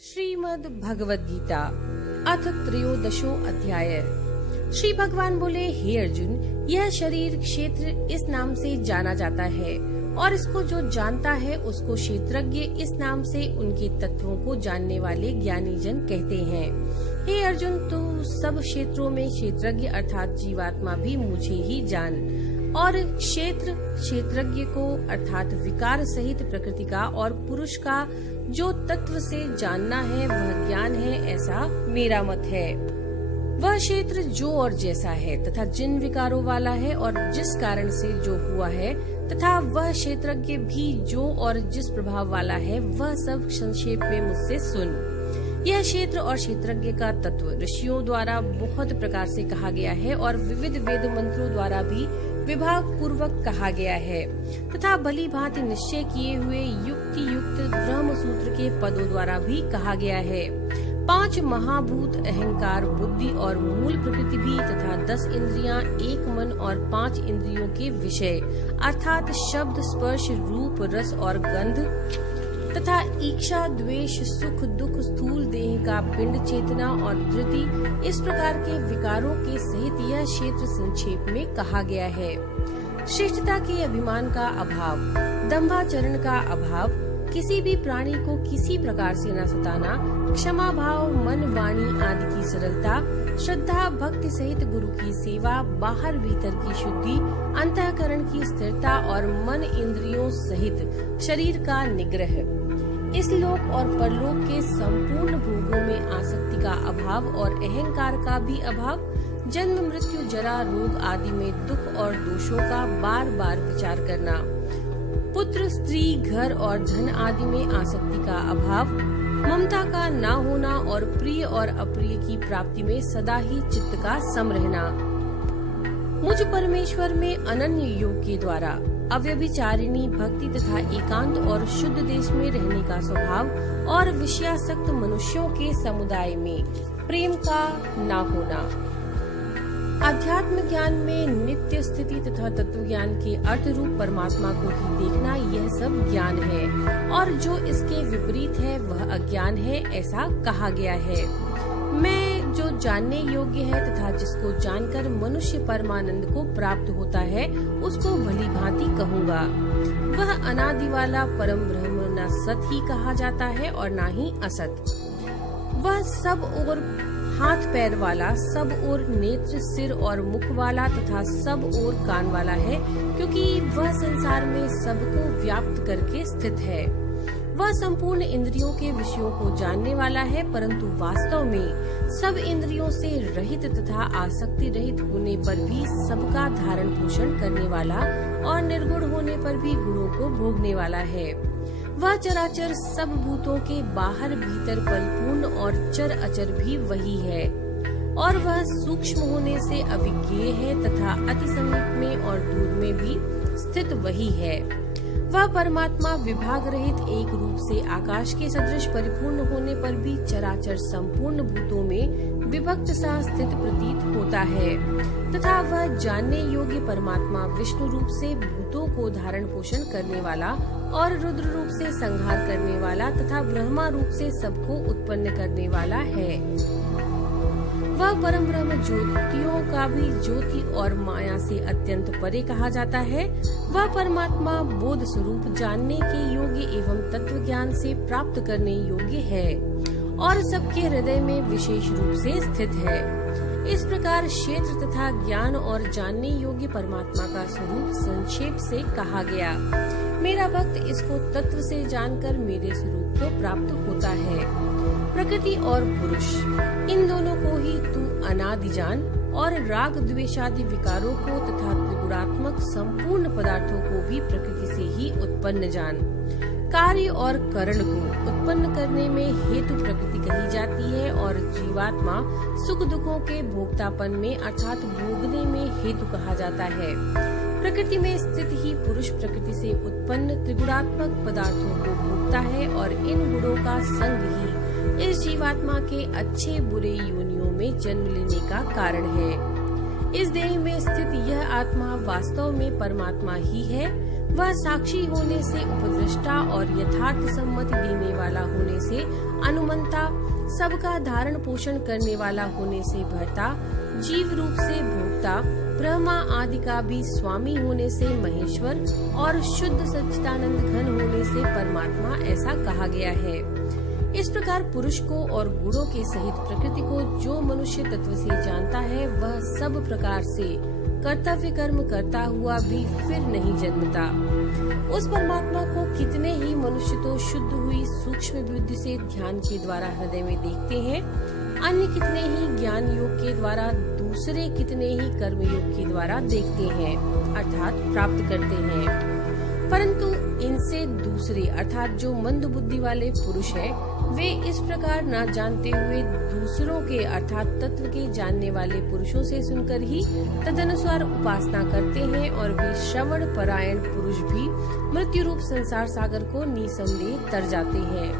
श्रीमद् भगवद गीता अथ त्रयोदशो अध्याय। श्री भगवान बोले, हे अर्जुन, यह शरीर क्षेत्र इस नाम से जाना जाता है और इसको जो जानता है उसको क्षेत्रज्ञ इस नाम से उनके तत्वों को जानने वाले ज्ञानी जन कहते हैं। हे अर्जुन, तू सब क्षेत्रों में क्षेत्रज्ञ अर्थात जीवात्मा भी मुझे ही जान और क्षेत्रज्ञ को अर्थात विकार सहित प्रकृति का और पुरुष का जो तत्व से जानना है वह ज्ञान है, ऐसा मेरा मत है। वह क्षेत्र जो और जैसा है तथा जिन विकारों वाला है और जिस कारण से जो हुआ है तथा वह क्षेत्रज्ञ भी जो और जिस प्रभाव वाला है, वह सब संक्षेप में मुझसे सुन। यह क्षेत्र और क्षेत्रज्ञ का तत्व ऋषियों द्वारा बहुत प्रकार से कहा गया है और विविध वेद मंत्रों द्वारा भी विभाग पूर्वक कहा गया है तथा भली भांति निश्चय किए हुए युक्ति युक्त ब्रह्म सूत्र के पदों द्वारा भी कहा गया है। 5 महाभूत अहंकार, बुद्धि और मूल प्रकृति भी तथा 10 इंद्रियां, 1 मन और 5 इंद्रियों के विषय अर्थात शब्द, स्पर्श, रूप, रस और गंध तथा इच्छा, द्वेष, सुख, दुख, स्थूल देह का पिंड, चेतना और धृति, इस प्रकार के विकारों के सहित यह क्षेत्र संक्षेप में कहा गया है। श्रेष्ठता के अभिमान का अभाव, दंभाचरण का अभाव, किसी भी प्राणी को किसी प्रकार से न सताना, क्षमा भाव, मन, वाणी आदि की सरलता, श्रद्धा, भक्ति सहित गुरु की सेवा, बाहर भीतर की शुद्धि, अंतःकरण की स्थिरता और मन इंद्रियों सहित शरीर का निग्रह, इस लोक और परलोक के संपूर्ण भोगों में आसक्ति का अभाव और अहंकार का भी अभाव, जन्म, मृत्यु, जरा, रोग आदि में दुख और दोषों का बार बार विचार करना, पुत्र, स्त्री, घर और धन आदि में आसक्ति का अभाव, ममता का ना होना और प्रिय और अप्रिय की प्राप्ति में सदा ही चित्त का सम रहना, मुझ परमेश्वर में अनन्य योग के द्वारा अव्यभिचारिणी भक्ति तथा एकांत और शुद्ध देश में रहने का स्वभाव और विषयासक्त मनुष्यों के समुदाय में प्रेम का ना होना, अध्यात्म ज्ञान में नित्य स्थिति तथा तत्व ज्ञान के अर्थ रूप परमात्मा को ही देखना, यह सब ज्ञान है और जो इसके विपरीत है वह अज्ञान है, ऐसा कहा गया है। मैं जो जानने योग्य है तथा जिसको जानकर मनुष्य परमानंद को प्राप्त होता है उसको भली भांति कहूँगा। वह अनादि वाला परम ब्रह्म न सत ही कहा जाता है और न ही असत। वह सब और हाथ पैर वाला, सब और नेत्र, सिर और मुख वाला तथा सब और कान वाला है, क्योंकि वह संसार में सबको व्याप्त करके स्थित है। वह संपूर्ण इंद्रियों के विषयों को जानने वाला है, परंतु वास्तव में सब इंद्रियों से रहित तथा आसक्ति रहित होने पर भी सबका धारण पोषण करने वाला और निर्गुण होने पर भी गुणों को भोगने वाला है। वह चराचर सब भूतों के बाहर भीतर परिपूर्ण और चर अचर भी वही है और वह सूक्ष्म होने से अविज्ञेय है तथा अति समीप में और दूर में भी स्थित वही है। वह परमात्मा विभाग रहित एक रूप से आकाश के सदृश परिपूर्ण होने पर भी चराचर संपूर्ण भूतों में विभक्त सा स्थित प्रतीत होता है तथा वह जानने योग्य परमात्मा विष्णु रूप से भूतों को धारण पोषण करने वाला और रुद्र रूप से संहार करने वाला तथा ब्रह्मा रूप से सबको उत्पन्न करने वाला है। वह परम ब्रह्म ज्योतियों का भी ज्योति और माया से अत्यंत परे कहा जाता है। वह परमात्मा बोध स्वरूप जानने के योग्य एवं तत्व ज्ञान से प्राप्त करने योग्य है और सबके हृदय में विशेष रूप से स्थित है। इस प्रकार क्षेत्र तथा ज्ञान और जानने योग्य परमात्मा का स्वरूप संक्षेप से कहा गया। मेरा भक्त इसको तत्व से जानकर मेरे स्वरूप को प्राप्त होता है। प्रकृति और पुरुष, इन दोनों को ही तू अनादि जान और राग द्वेषादि विकारों को तथा त्रिगुणात्मक संपूर्ण पदार्थों को भी प्रकृति से ही उत्पन्न जान। कार्य और करण को उत्पन्न करने में हेतु प्रकृति कही जाती है और जीवात्मा सुख दुखों के भोक्तापन में अर्थात भोगने में हेतु कहा जाता है। प्रकृति में स्थित ही पुरुष प्रकृति से उत्पन्न त्रिगुणात्मक पदार्थों को भोगता है और इन गुणों का संग ही इस जीवात्मा के अच्छे बुरे योनियों में जन्म लेने का कारण है। इस देह में स्थित यह आत्मा वास्तव में परमात्मा ही है। वह साक्षी होने से उपद्रष्टा और यथार्थ सम्मति देने वाला होने से अनुमंता, सबका धारण पोषण करने वाला होने से भर्ता, जीव रूप से भोक्ता, ब्रह्मा आदि का भी स्वामी होने से महेश्वर और शुद्ध सच्चिदानंद घन होने से परमात्मा, ऐसा कहा गया है। इस प्रकार पुरुष को और गुणों के सहित प्रकृति को जो मनुष्य तत्व से जानता है, वह सब प्रकार से कर्तव्य कर्म करता हुआ भी फिर नहीं जन्मता। उस परमात्मा को कितने ही मनुष्य तो शुद्ध हुई सूक्ष्म बुद्धि से ध्यान के द्वारा हृदय में देखते हैं, अन्य कितने ही ज्ञान योग के द्वारा, दूसरे कितने ही कर्म योग के द्वारा देखते हैं अर्थात प्राप्त करते हैं। परंतु इनसे दूसरे अर्थात जो मंद बुद्धि वाले पुरुष हैं, वे इस प्रकार न जानते हुए दूसरों के अर्थात तत्व के जानने वाले पुरुषों से सुनकर ही तदनुसार उपासना करते हैं, और वे श्रवण परायण पुरुष भी मृत्यु रूप संसार सागर को निसंदेह तर जाते हैं।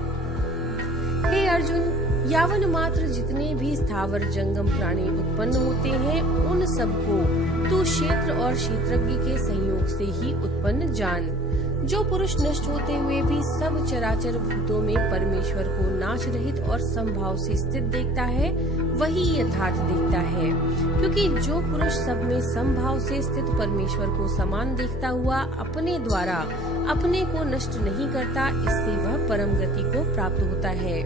हे अर्जुन, यावन मात्र जितने भी स्थावर जंगम प्राणी उत्पन्न होते हैं, उन सबको तू क्षेत्र और क्षेत्रज्ञ के संयोग से ही उत्पन्न जान। जो पुरुष नष्ट होते हुए भी सब चराचर भूतों में परमेश्वर को नाश रहित और संभाव से स्थित देखता है, वही यथार्थ देखता है। क्योंकि जो पुरुष सब में संभाव से स्थित परमेश्वर को समान देखता हुआ अपने द्वारा अपने को नष्ट नहीं करता, इससे वह परम गति को प्राप्त होता है।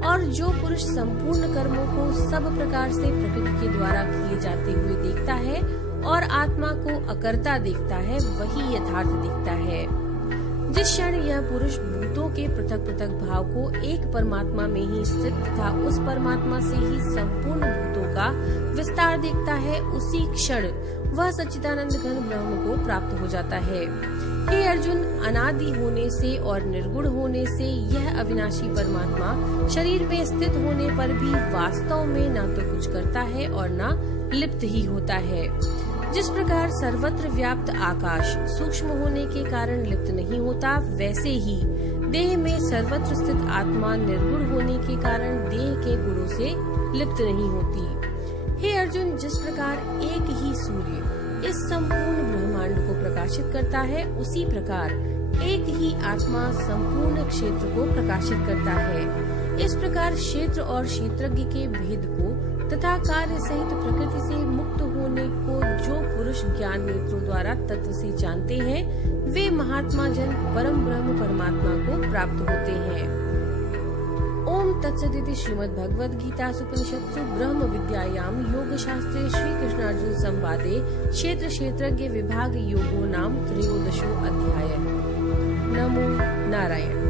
और जो पुरुष संपूर्ण कर्मों को सब प्रकार से प्रकृति के द्वारा किए जाते हुए देखता है और आत्मा को अकर्ता देखता है, वही यथार्थ देखता है। जिस क्षण यह पुरुष भूतों के पृथक पृथक भाव को एक परमात्मा में ही स्थित तथा उस परमात्मा से ही संपूर्ण भूतों का विस्तार देखता है, उसी क्षण वह सच्चिदानंद घन ब्रह्म को प्राप्त हो जाता है। हे अर्जुन, अनादि होने से और निर्गुण होने से यह अविनाशी परमात्मा शरीर में स्थित होने पर भी वास्तव में न तो कुछ करता है और न लिप्त ही होता है। जिस प्रकार सर्वत्र व्याप्त आकाश सूक्ष्म होने के कारण लिप्त नहीं होता, वैसे ही देह में सर्वत्र स्थित आत्मा निर्गुण होने के कारण देह के गुणों से लिप्त नहीं होती। हे अर्जुन, जिस प्रकार एक ही सूर्य इस संपूर्ण ब्रह्मांड को प्रकाशित करता है, उसी प्रकार एक ही आत्मा संपूर्ण क्षेत्र को प्रकाशित करता है। इस प्रकार क्षेत्र और क्षेत्रज्ञ के भेद को तथा कार्य सहित प्रकृति से मुक्त होने को जो पुरुष ज्ञान नेत्रों द्वारा तत्व से जानते हैं, वे महात्मा जन परम ब्रह्म परमात्मा को प्राप्त होते हैं। ओम तत्सदिति श्रीमद् भगवद गीता उपनिषत्सु ब्रह्म विद्यायाम योग शास्त्रे श्री कृष्णार्जुन संवादे क्षेत्र क्षेत्रज्ञ विभाग योगो नाम त्रयोदशो अध्याय। नमो नारायण।